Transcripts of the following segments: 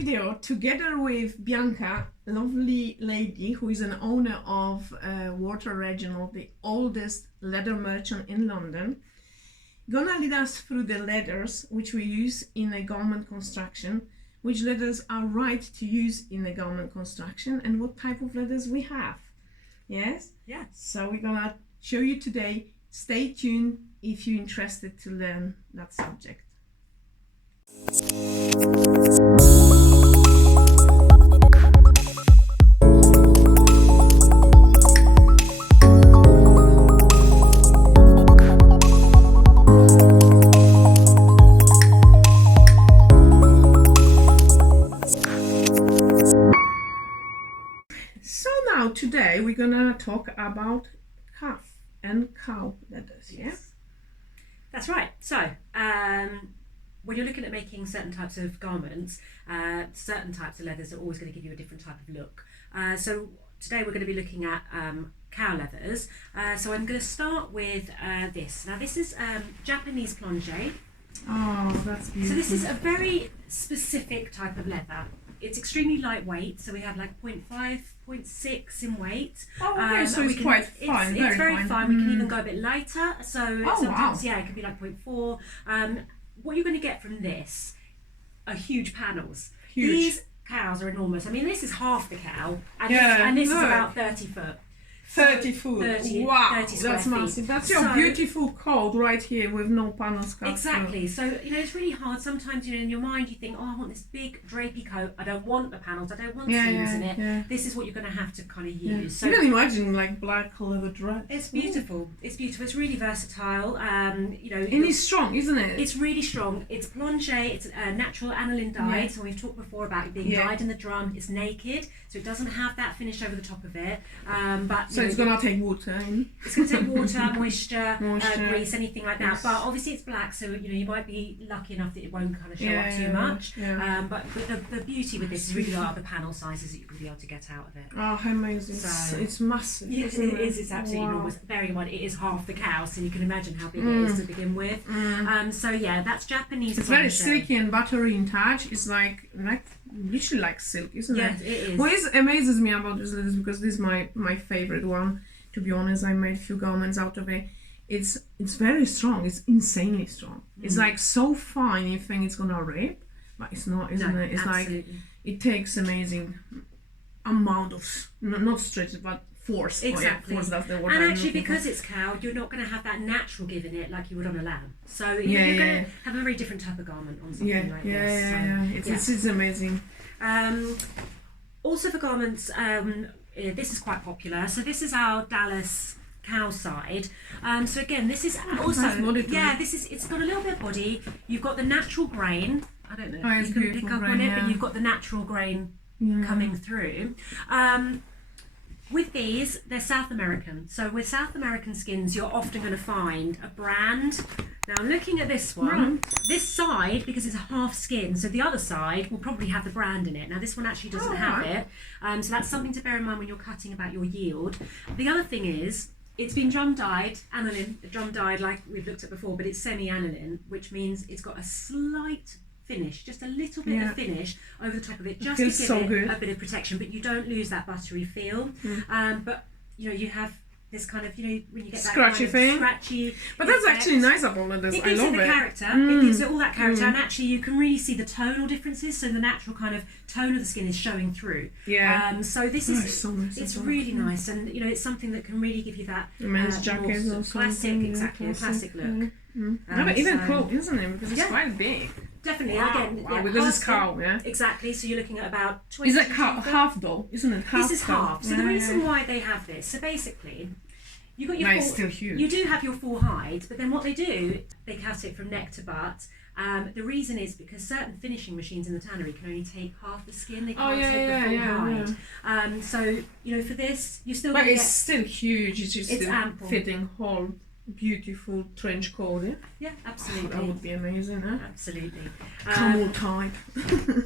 video together with Bianca, a lovely lady who is an owner of Water Regional, the oldest leather merchant in London. Gonna lead us through the leathers which we use in a garment construction, which leathers are right to use in a garment construction, and what type of leathers we have. Yes? Yeah. So we're gonna show you today. Stay tuned if you're interested to learn that subject. So now today we're gonna talk about calf and cow leathers. Yes, that's right. So when you're looking at making certain types of garments, certain types of leathers are always going to give you a different type of look. So today we're going to be looking at cow leathers. So I'm going to start with this. Now this is Japanese Plonge. Oh, that's beautiful. So this is a very specific type of leather. It's extremely lightweight, so we have like 0.5, 0.6 in weight. Oh, okay, so it's quite fine. It's very fine. We can even go a bit lighter. So sometimes, wow. yeah, it can be like 0.4. What you're going to get from this are huge panels. Huge. These cows are enormous. I mean, this is half the cow, and this is about 30 foot. 30 foot. 30, wow, 30 square that's feet. massive. That's your beautiful coat right here with no panels cut. Exactly. So, you know, it's really hard. Sometimes, you know, in your mind you think, oh, I want this big drapey coat. I don't want the panels. I don't want seams in it. Yeah. This is what you're going to have to kind of use. So you can imagine like black leather dress. It's beautiful. Ooh. It's beautiful. It's really versatile. You know, and it's strong, isn't it? It's really strong. It's Plonge. It's natural aniline dyed. Yeah. So we've talked before about it being dyed in the drum. It's naked, so it doesn't have that finish over the top of it. But so it's gonna take water in. It's going to take water, moisture, grease, anything like that. Yes. But obviously it's black, so you know you might be lucky enough that it won't kind of show up too much. Yeah. But the beauty with this is really are the panel sizes that you can be able to get out of it. Oh, how amazing! So, it's massive. Yes, it is. It's absolutely enormous. Bearing in mind it is half the cow, so you can imagine how big it is to begin with. So yeah, that's Japanese. It's very silky and buttery in touch. It's like literally like silk, isn't it? Yes, it is. What amazes me about this is because this is my favorite one. To be honest, I made a few garments out of it. It's very strong. It's insanely strong. It's like so fine you think it's gonna rip, but it's not, isn't it? It's absolutely. Like it takes amazing amount of not stretch but force. Exactly. Force, that's the word. And actually, because it's cow, you're not going to have that natural give in it like you would on a lamb. So you're going to have a very different type of garment on something like this. It's amazing. Also for garments. This is quite popular. So this is our Dallas Cowside. So again, this is also it's got a little bit of body. You've got the natural grain. I don't know if you can pick up on it, but you've got the natural grain coming through. With these, they're South American. So with South American skins, you're often going to find a brand. Now I'm looking at this one. This side, because it's a half skin, so the other side will probably have the brand in it. Now this one actually doesn't have it. So that's something to bear in mind when you're cutting about your yield. The other thing is, it's been drum dyed, aniline, drum dyed like we've looked at before, but it's semi-aniline, which means it's got a slight finish, just a little bit of finish over the top of it, just to give it a bit of protection, but you don't lose that buttery feel. But you know, you have this kind of, you know, when you get that scratchy kind of scratchy. But that's actually nice about leathers. It gives it the character. It gives it all that character, and actually you can really see the tonal differences. So the natural kind of tone of the skin is showing through. Yeah. So this is it's really nice, and you know, it's something that can really give you that men's jacket or classic, exactly, a classic look. But even cool, isn't it? Because it's quite big. Definitely, again, because it's cow, exactly. So you're looking at about 20. Is it half though? Isn't it half? This is half. So the reason why they have this, so basically, you got your it's still huge. You do have your full hide, but then what they do, they cut it from neck to butt. The reason is because certain finishing machines in the tannery can only take half the skin. They can't take the full hide. So you know, for this, you still. But it's still huge. It's just ample. Fitting whole. Beautiful trench coat, yeah, absolutely. That would be amazing, huh? Absolutely. Camel type.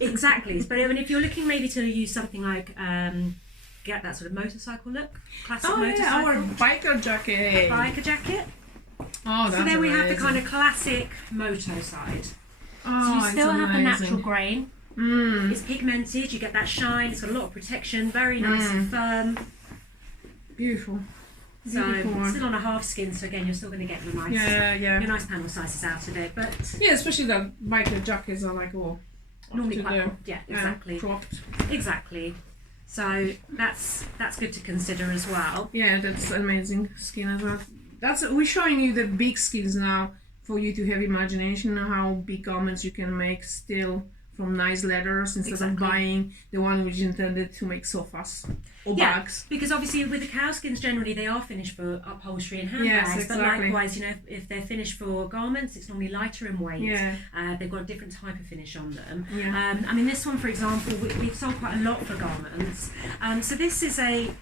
Exactly. But I mean, if you're looking maybe to use something like get that sort of motorcycle look, classic motorcycle. Our biker jacket. Biker jacket. Oh, that's so then we amazing. have the kind of classic moto side. Oh, so you still have the natural grain. It's pigmented, you get that shine, it's got a lot of protection, very nice and firm. Beautiful. So it's still on a half skin, so again you're still going to get your nice panel sizes out of it. But yeah, especially that biker jackets are like normally quite exactly. Cropped. Exactly. So that's good to consider as well. Yeah, that's amazing skin as well. We're showing you the big skins now for you to have imagination of how big garments you can make still from nice leathers instead of buying the one which is intended to make sofas or bags. Because obviously with the cowskins generally they are finished for upholstery and handbags, but likewise, you know, if they're finished for garments, it's normally lighter in weight. They've got a different type of finish on them. I mean, this one, for example, we've sold quite a lot for garments. So this is a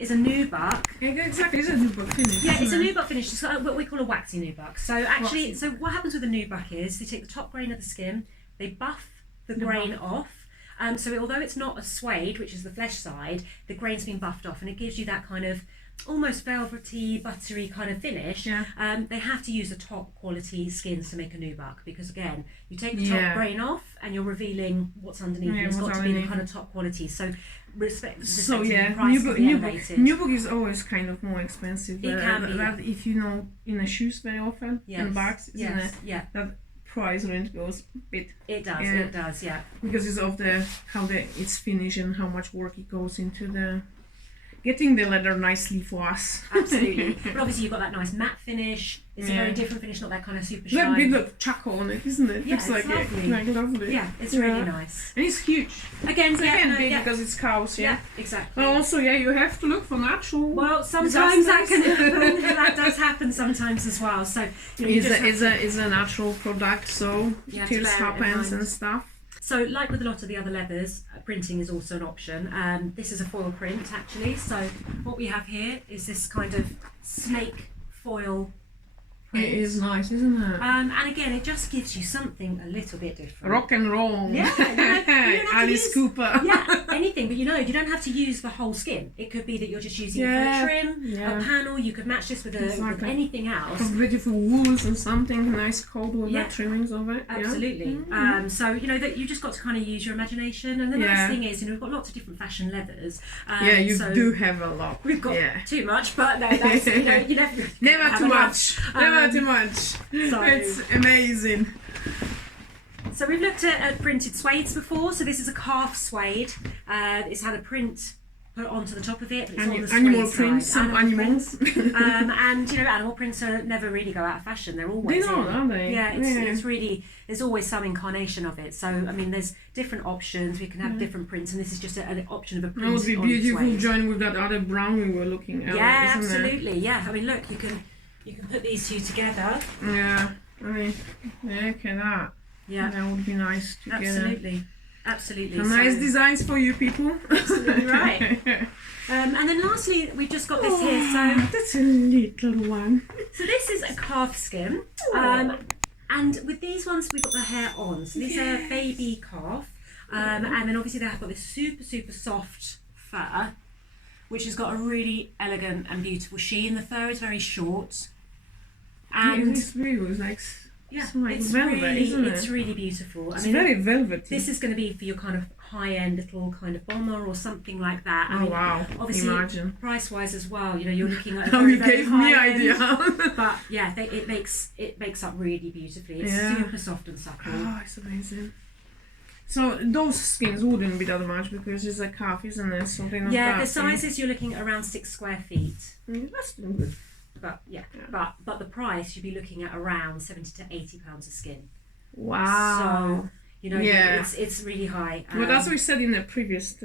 Nubuck. Yeah, exactly. It's a Nubuck finish. Yeah, it's a Nubuck finish. It's what we call a waxy Nubuck. So actually, so what happens with a Nubuck is they take the top grain of the skin, they buff the grain off. So although it's not a suede, which is the flesh side, the grain's been buffed off, and it gives you that kind of almost velvety, buttery kind of finish. They have to use a top quality skins to make a Nubuck, because again, you take the top grain off and you're revealing what's underneath. And it's got to be the kind of top quality. So respect the price can be elevated. Nubuck is always kind of more expensive. It can be. That if you know in the shoes very often and bags, that price range goes a bit. It does, yeah. Because it's of how it's finished and how much work it goes into the getting the leather nicely for us. Absolutely. But obviously you've got that nice matte finish. It's a very different finish, not that kind of super shine. That bit of charcoal on it, isn't it? Yeah, it's like lovely. Yeah, it's really nice. And it's huge. Again, big because it's cows, Yeah, exactly. But also, you have to look for natural. Well, sometimes that can happen. That does happen sometimes as well. So it's a natural product, so tills happens and stuff. So like with a lot of the other leathers, printing is also an option. This is a foil print actually. So what we have here is this kind of snake foil print. It is nice, isn't it? And again, it just gives you something a little bit different. Rock and roll. Yeah. You don't have Alice Cooper. Yeah, anything. But you don't have to use the whole skin. It could be that you're just using it for a trim, a panel. You could match this with anything else. Some beautiful wools and something nice cold with the trimmings of it. Absolutely. So that you just got to kind of use your imagination. And the nice thing is, we've got lots of different fashion leathers. You do have a lot. We've got too much, but no, that's you never too much. Never too much. So, it's amazing. So we've looked at printed suedes before. So this is a calf suede. It's had a print put onto the top of it. But it's on the animal suede prints, side. some animals. And animal prints never really go out of fashion. They're always aren't they? Yeah, it's really, there's always some incarnation of it. So I mean, there's different options. We can have different prints, and this is just an option of a print. That would be beautiful joined with that other brown we were looking at. Yeah, absolutely. Yeah, I mean, look, you can put these two together. Yeah, I mean, look at that. Yeah, that would be nice together. Absolutely. Some nice designs for you people. Absolutely right. And then lastly, we've just got this here. So that's a little one. So this is a calfskin. And with these ones, we've got the hair on. So these are baby calf. And then obviously they have got this super, super soft fur, which has got a really elegant and beautiful sheen. The fur is very short. And it's really like it's velvet, really, isn't it? It's really beautiful. It's very velvety. This is going to be for your kind of high-end little kind of bomber or something like that. I mean, wow! Obviously, imagine price-wise as well. You're looking at. You gave me idea. But yeah, it makes up really beautifully. It's super soft and supple. Oh, it's amazing. So those skins wouldn't be that much because it's a calf, isn't it? Something like that. The sizes you're looking at around 6 square feet. That's still good. But but the price you'd be looking at around £70 to £80 a skin. Wow. So it's really high. But as we said in the previous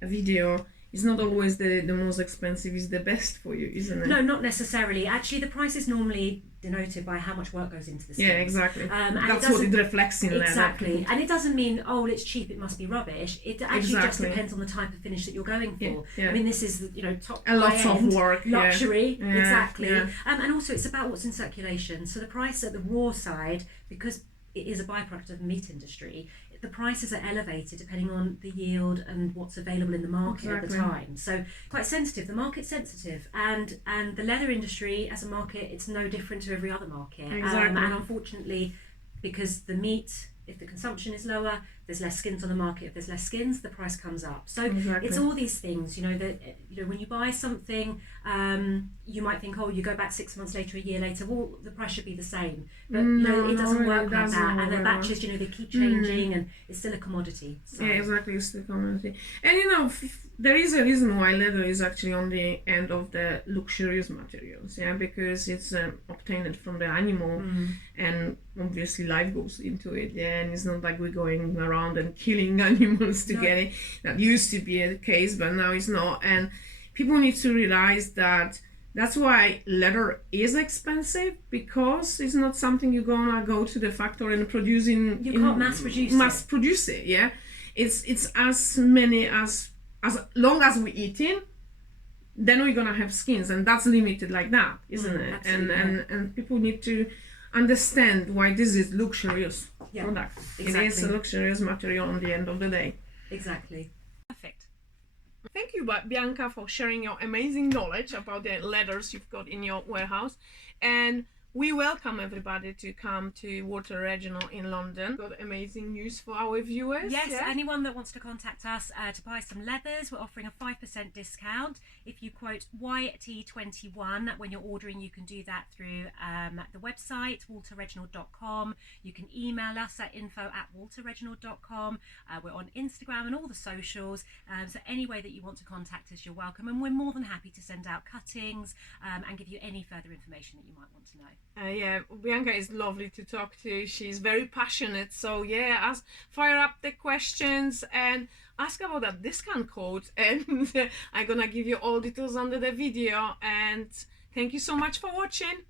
video, it's not always the most expensive is the best for you, isn't it? No, not necessarily. Actually, the price is normally denoted by how much work goes into the skin. Yeah, exactly. That's what it reflects in there. Exactly. And it doesn't mean, it's cheap, it must be rubbish. It actually just depends on the type of finish that you're going for. Yeah. I mean, this is, top a lot of work. Luxury. Yeah. Exactly. Yeah. And also, it's about what's in circulation. So the price at the raw side, because it is a byproduct of the meat industry, the prices are elevated depending on the yield and what's available in the market at the time. So quite sensitive. The market's sensitive, and the leather industry as a market, it's no different to every other market. Exactly. And unfortunately, because the meat, if the consumption is lower, there's less skins on the market. If there's less skins, the price comes up. So Exactly. it's all these things, you know, that, you know, when you buy something, you might think, oh, you go back 6 months later, a year later, well, the price should be the same. But you know, it doesn't work like that. And the batches, you know, they keep changing, and it's still a commodity. So. Yeah, exactly, it's the commodity. And you know, there is a reason why leather is actually on the end of the luxurious materials, yeah, because it's obtained from the animal, and obviously life goes into it, yeah, and it's not like we're going around and killing animals to get it. That used to be the case, but now it's not. And people need to realize that that's why leather is expensive, because it's not something you're gonna go to the factory and producing. You can't mass produce it, yeah. It's as many as long as we're eating, then we're gonna have skins, and that's limited like that, isn't it? And people need to understand why this is luxurious product. Exactly. It is a luxurious material on the end of the day. Exactly. Perfect. Thank you, Bianca, for sharing your amazing knowledge about the leathers you've got in your warehouse. And we welcome everybody to come to Water Regional in London. Got amazing news for our viewers. Yes, anyone that wants to contact us to buy some leathers, we're offering a 5% discount. If you quote YT21 when you're ordering, you can do that through the website, walterreginald.com. You can email us at info@walterreginald.com. We're on Instagram and all the socials. So any way that you want to contact us, you're welcome. And we're more than happy to send out cuttings and give you any further information that you might want to know. Yeah, Bianca is lovely to talk to. She's very passionate. So yeah, fire up the questions and ask about that discount code. And I'm gonna give you all details under the video. And thank you so much for watching.